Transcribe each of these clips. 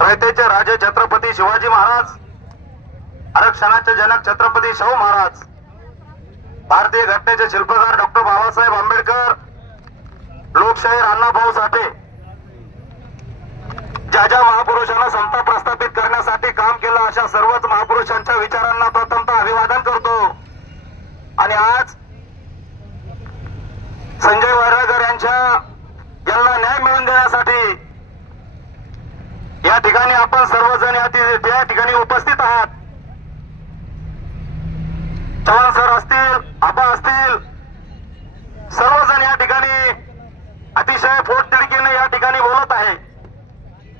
रयतेचे राजे छत्रपती शिवाजी महाराज आरक्षणाचे जनक छत्रपती शाहू महाराज भारतीय घटनेचे शिल्पकार डॉक्टर बाबासाहेब आंबेडकर लोकशाहीर अण्णाभाऊ साठे ज्या ज्या महापुरुषांना समता प्रस्थापित करण्यासाठी काम केलं अशा सर्वच महापुरुषांच्या विचारांना प्रथमतः अभिवादन करतो. आणि आज संजय वायरागर यांच्या न्याय मिळवून देण्यासाठी या ठिकाणी आपण सर्वजण या ठिकाणी उपस्थित आहात. चव्हाण सर असतील आबा असतील सर्वजण या ठिकाणी अतिशय पोटतिडकीने या ठिकाणी बोलत आहे.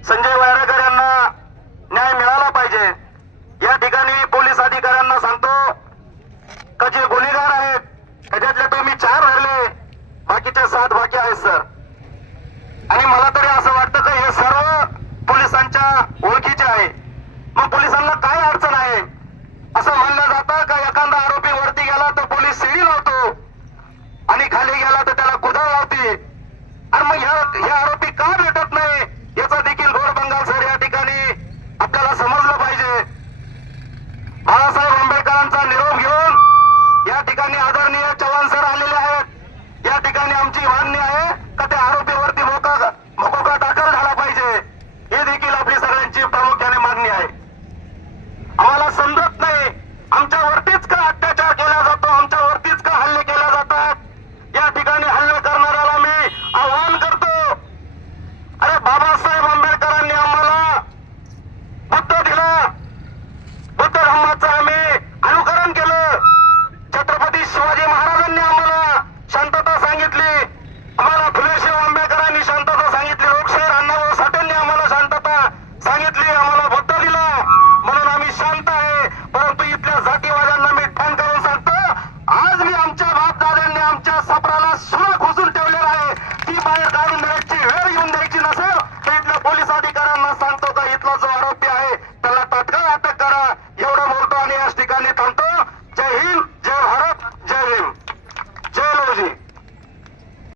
संजय वायरेकर यांना न्याय मिळाला पाहिजे. या ठिकाणी पोलीस अधिकाऱ्यांना सांगतो का जे गुन्हेगार आहेत? त्याच्यातले तुम्ही चार राहिले बाकीचे सात बाकी आहेत सर. मला तरी असं वाटतं का हे सर्व पोलिसांच्या ओळखीचे आहे. मग पोलिसांना काय अडचण आहे? असं म्हणलं जातं का एखादा आरोपी वरती गेला तर पोलीस सिडी लावतो? आणि खाली गेला तर त्याला कुदळ लावते. आणि मग हे आरोपी का भेटत नाही? याचा देखील घोर बंगाल सर या ठिकाणी आपल्याला समजलं पाहिजे. बाळासाहेब आंबेडकरांचा निरोप घेऊन या ठिकाणी आदरणीय चव्हाण सर आलेले आहेत. या ठिकाणी आमची मान्य आहे মাত্রা